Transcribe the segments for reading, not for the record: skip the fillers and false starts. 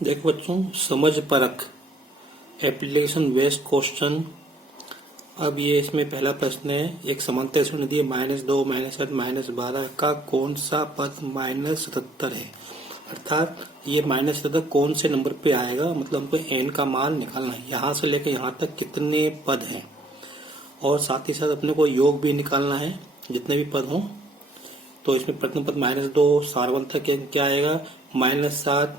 देखो बच्चों, समझ परख एप्लीकेशन बेस्ड क्वेश्चन। अब ये इसमें पहला प्रश्न है, एक समांतर श्रेणी दी -2 -8 -12 का कौन सा पद -77 है। अर्थात ये -77 कौन से नंबर पे आएगा, मतलब हमको n का मान निकालना है। यहाँ से लेकर यहाँ तक कितने पद हैं, और साथ ही साथ अपने को योग भी निकालना है जितने भी पद हों। तो इसमें प्रथम पद -2 सार्वंतक क्या आएगा, -7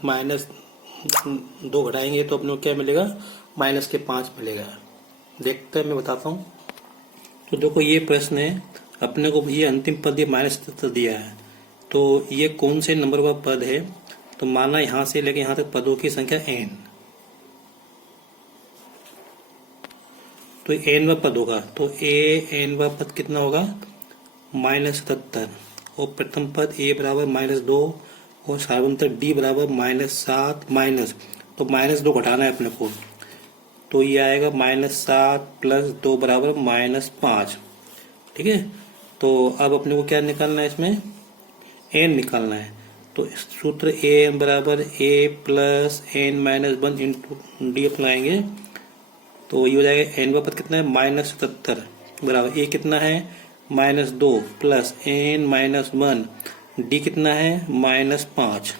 -2 घटाएंगे तो अपने को क्या मिलेगा, -5 मिलेगा। देखते हैं, मैं बताता हूँ। तो देखो ये प्रश्न है, अपने को ये अंतिम पद ये -77 दिया है, तो ये कौन से नंबर का पद है। तो माना यहाँ से लेके यहाँ तक पदों की संख्या n, तो n पद होगा, तो n पद कितना होगा, -77। और प्रथम पद a बराबर -2 और सार्वंतक d बराबर -7 तो -2 घटाना है अपने को, तो ये आएगा -7 + 2 बराबर -5। ठीक है, तो अब अपने को क्या निकालना है, इसमें n निकालना है। तो सूत्र an बराबर a + n-1 × d अपनाएंगे, तो ये हो जाएगा n पद कितना है, -77 बराबर a कितना है, -2 + n-1 d कितना है, -5।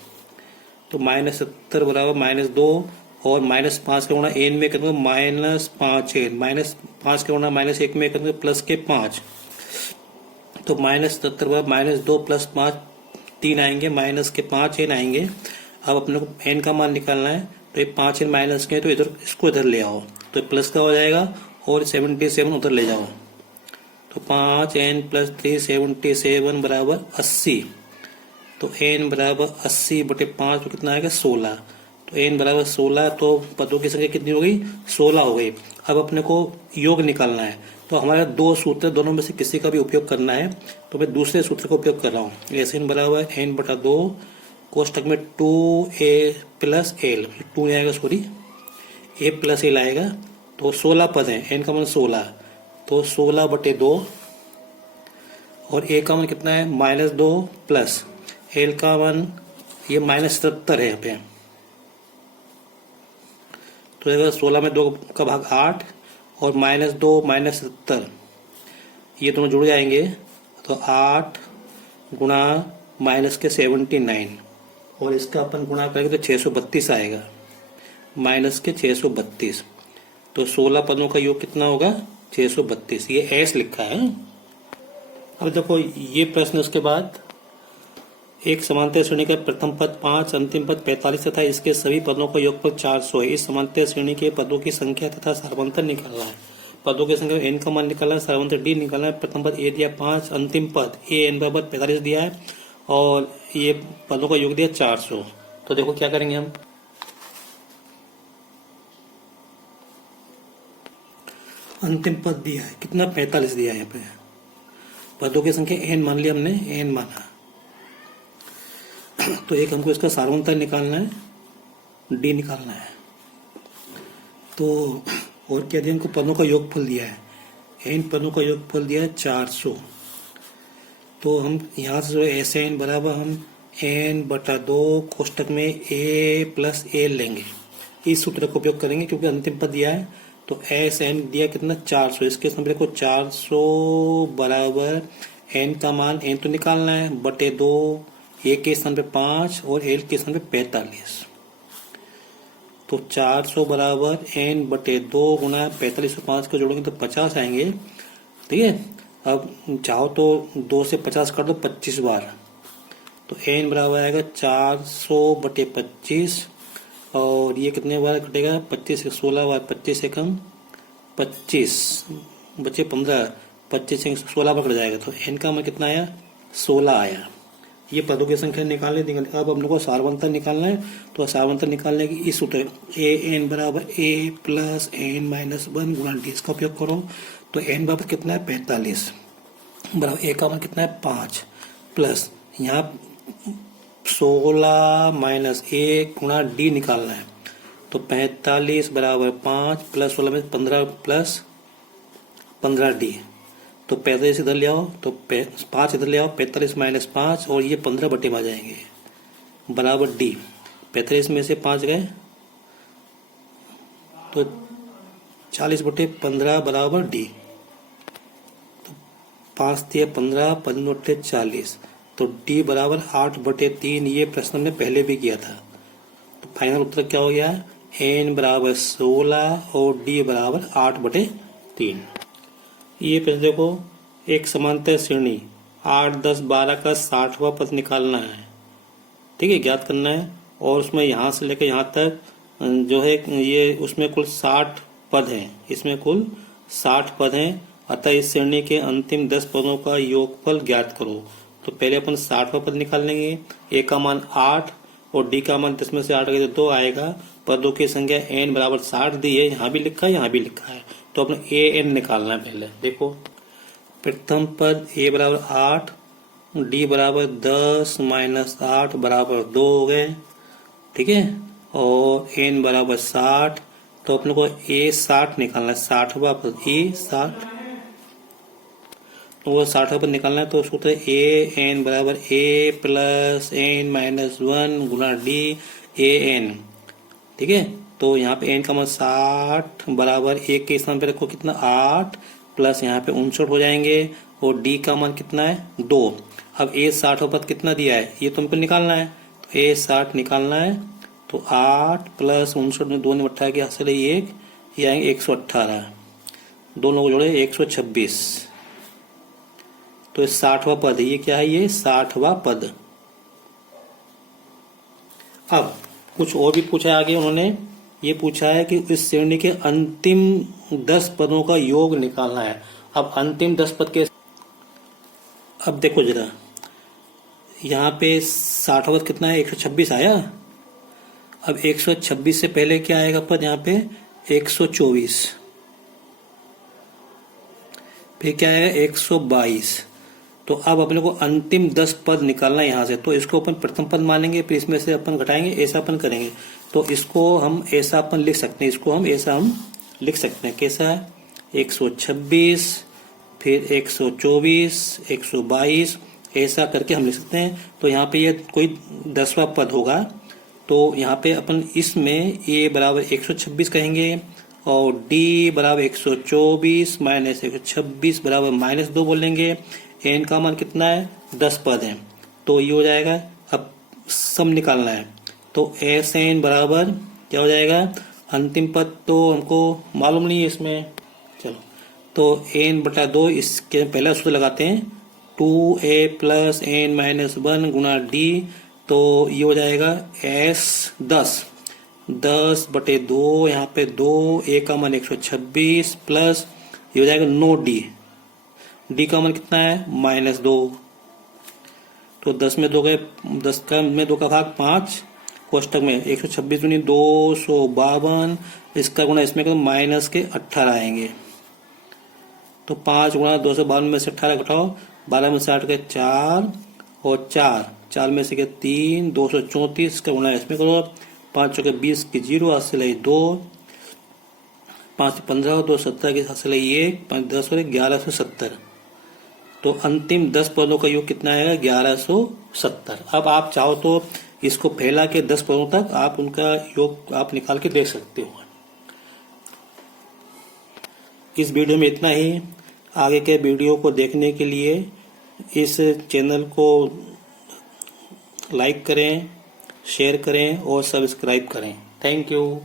तो -70 बराबर -2 और -5 का गुणा n में करेंगे -5 n, -5 का गुणा -1 में करेंगे +5। तो -70 बराबर -2 + 5 3 आएंगे, -5 n आएंगे। अब अपने को n का मान निकालना है, तो ये 5 n माइनस के, तो इधर इसको इधर ले आओ, तो प्लस का हो जाएगा, और 77 उधर ले जाओ, तो 5n + 3 77 बराबर 80। तो n बराबर 80/5 तो कितना आएगा, 16। तो n बराबर 16, तो पदों की संख्या कितनी हो गई, 16 हो गई। अब अपने को योग निकालना है, तो हमारे दो सूत्र, दोनों में से किसी का भी उपयोग करना है, तो मैं दूसरे सूत्र का उपयोग कर रहा हूँ। n बराबर n/2 कोष्टक में 2a + l, 2 नहीं आएगा, सॉरी a + l आएगा। तो 16 पद है, n का मान 16, तो 16/2 और a का मान कितना है, -2 प्लस l का मान ये -77 है यहाँ पे, तो 16 में 2 का भाग 8 और -2 -70 ये दोनों जुड़ जाएंगे, तो 8 गुणा -79 और इसका अपन गुणा करेंगे तो 632 आएगा, -632। तो 16 पदों का योग कितना होगा, 632। ये एस लिखा है। अब देखो ये प्रश्न, उसके बाद एक समांतर श्रेणी का प्रथम पद 5, अंतिम पद 45 तथा इसके सभी पदों का योगफल 400 है। इस समांतर श्रेणी के पदों की संख्या तथा सार्वंतर निकालना है। पदों की संख्या n का मान निकालना है, सार्वंतर d निकालना है। प्रथम पद a दिया 5, अंतिम पद a n बराबर 45 दिया है, और ये पदों का योग दिया 400। तो देखो क्या करेंगे हम, अंतिम पद दिया है कितना, 45 दिया है। यहाँ पे पदों की संख्या n मान लिया हमने, n माना, तो एक हमको इसका सार्वंतर निकालना है, d निकालना है। तो और क्या दिया, हमको पदों का योगफल दिया है, n पदों का योगफल दिया है 400। तो हम यहाँ से जो ऐसे n बराबर हम n/2 कोष्टक में a + l लेंगे, इस सूत्र का उपयोग करेंगे क्योंकि अंतिम पद दिया है। तो एस एन दिया कितना, 400, इसके सामने को 400 बराबर n का मान n तो निकालना है /2, a के स्थान पे 5 और l के स्थान पे 45। तो 400 बराबर n/2 गुणा 45 से 5 को जोड़ेंगे तो 50 आएंगे। ठीक है, अब चाहो तो 2 से 50 कर दो 25 बार, तो n बराबर आएगा 400/25, और ये कितने बार कटेगा, 25 से 16 बार, 25 से कम 25 बचे 15, 25 से 16 बार कट जाएगा, तो n का मान कितना आया, 16 आया। ये पदों की संख्या निकालने। अब हम लोग को सार्वंतर निकालना है, तो सार्वंतर निकालने की इस सूत्र an बराबर a + n-1 गुणा d, इसका उपयोग करो। तो n बराबर कितना है, 45 बराबर a का मान कितना है, 5 प्लस यहाँ 16 - 1 गुणा d निकालना है, तो 45 बराबर 5 + 16 में 15 + 15d, तो 45 इधर ले आओ, तो 5 इधर ले आओ, 45 - 5 और ये 15 बटे में आ जाएंगे बराबर d। 35 में से 5 गए तो 40/15 बराबर डी। तो 5 दिए 15, 5×40, तो डी बराबर 8/3। ये प्रश्न हमने पहले भी किया था। तो फाइनल उत्तर क्या हो गया? n बराबर 16 और डी बराबर 8/3। ये प्रश्न देखो, एक समांतर श्रेणी 8, 10, 12 का 60वां पद निकालना है, ठीक है, ज्ञात करना है। और उसमें यहाँ से लेकर यहाँ तक जो है ये उसमें कुल 60 पद हैं, इसमें कुल 60 पद हैं। अतः इस श्रेणी के अंतिम 10 पदों का योगफल ज्ञात करो। तो पहले अपन 60वां पद निकाल लेंगे। ए का मान 8 और डी का मान 10 में से 8 गए तो 2 आएगा। पदों की संख्या n बराबर 60 दी है, यहाँ भी लिखा है यहाँ भी लिखा है। तो अपने ए n निकालना है। पहले देखो, प्रथम पद a बराबर 8, d बराबर 10 माइनस 8 बराबर 2 हो गए, ठीक है। और n बराबर 60, तो अपने को a 60 निकालना है। 60वां पद a 60, तो वो 60वां पद निकालना है। तो सूत्र a n बराबर a plus n minus 1 Guna d a n, ठीक है। तो यहाँ पे n का मान 60 बराबर 1 के स्थान पे रखो कितना 8 प्लस यहाँ पे 59 हो जाएंगे। और d का मान कितना है 2। अब a 60 पद कितना दिया है ये तो हमको निकालना है। तो a 60 निकालना है, तो 8 प्लस 59 में 2 ने 18 के हासिल 1, ये आएंगे 118, दोनों को जोड़े 126। तो 60वां पद है, ये क्या है? ये 60वां पद। अब कुछ और भी पूछा है आगे उन्होंने। ये पूछा है कि इस श्रेणी के अंतिम 10 पदों का योग निकालना है। अब अंतिम 10 पद के, अब देखो जरा, यहाँ पे 60वां पद कितना है? 126 आया। अब 126 से पहले क्या आएगा पद? यहाँ पे 124, फिर क्या आएगा 122। तो अब अपने को अंतिम 10 पद निकालना है यहाँ से। तो इसको अपन प्रथम पद मानेंगे, फिर इसमें से अपन घटाएंगे, ऐसा अपन करेंगे। तो इसको हम ऐसा अपन लिख सकते हैं, इसको हम ऐसा लिख सकते हैं। कैसा है? 126, फिर 124, 122, ऐसा करके हम लिख सकते हैं। तो यहाँ पे ये कोई 10वां पद होगा। तो यहाँ पे अपन इसमें a बराबर 126 कहेंगे और d बराबर 124 माइनस 126 बराबर -2 बोलेंगे। n का मान कितना है? 10 पद है, तो ये हो जाएगा। अब सम निकालना है, तो एस एन बराबर क्या हो जाएगा? अंतिम पद तो हमको मालूम नहीं है इसमें, चलो तो n/2 इसके पहला सूत्र लगाते हैं, 2a प्लस n माइनस 1 गुना d। तो ये हो जाएगा s 10/2, यहाँ पे 2, a का मान 126 प्लस ये हो जाएगा 9d, d का मान कितना है? -2। तो 10 में 2 गए, 10 में 2 का भाग 5, कोष्टक में 126 दूनी 252, इसका गुणा इसमें कर माइनस के 18 आएंगे। तो 5 गुणा 252 में से 18 घटाओ, 12 में से 8 के 4 और 4 में से के 3, 234 का गुणा इसमें करो, 5 चौके 20 की 0 हासिल है 2, 5 से 15 2 17 के हासिल है 1, 5 10 और 1170। तो अंतिम 10 पदों का योग कितना आएगा? 1170। अब आप चाहो तो इसको फैला के 10 पदों तक आप उनका योग आप निकाल के देख सकते हो। इस वीडियो में इतना ही। आगे के वीडियो को देखने के लिए इस चैनल को लाइक करें, शेयर करें और सब्सक्राइब करें। Thank you.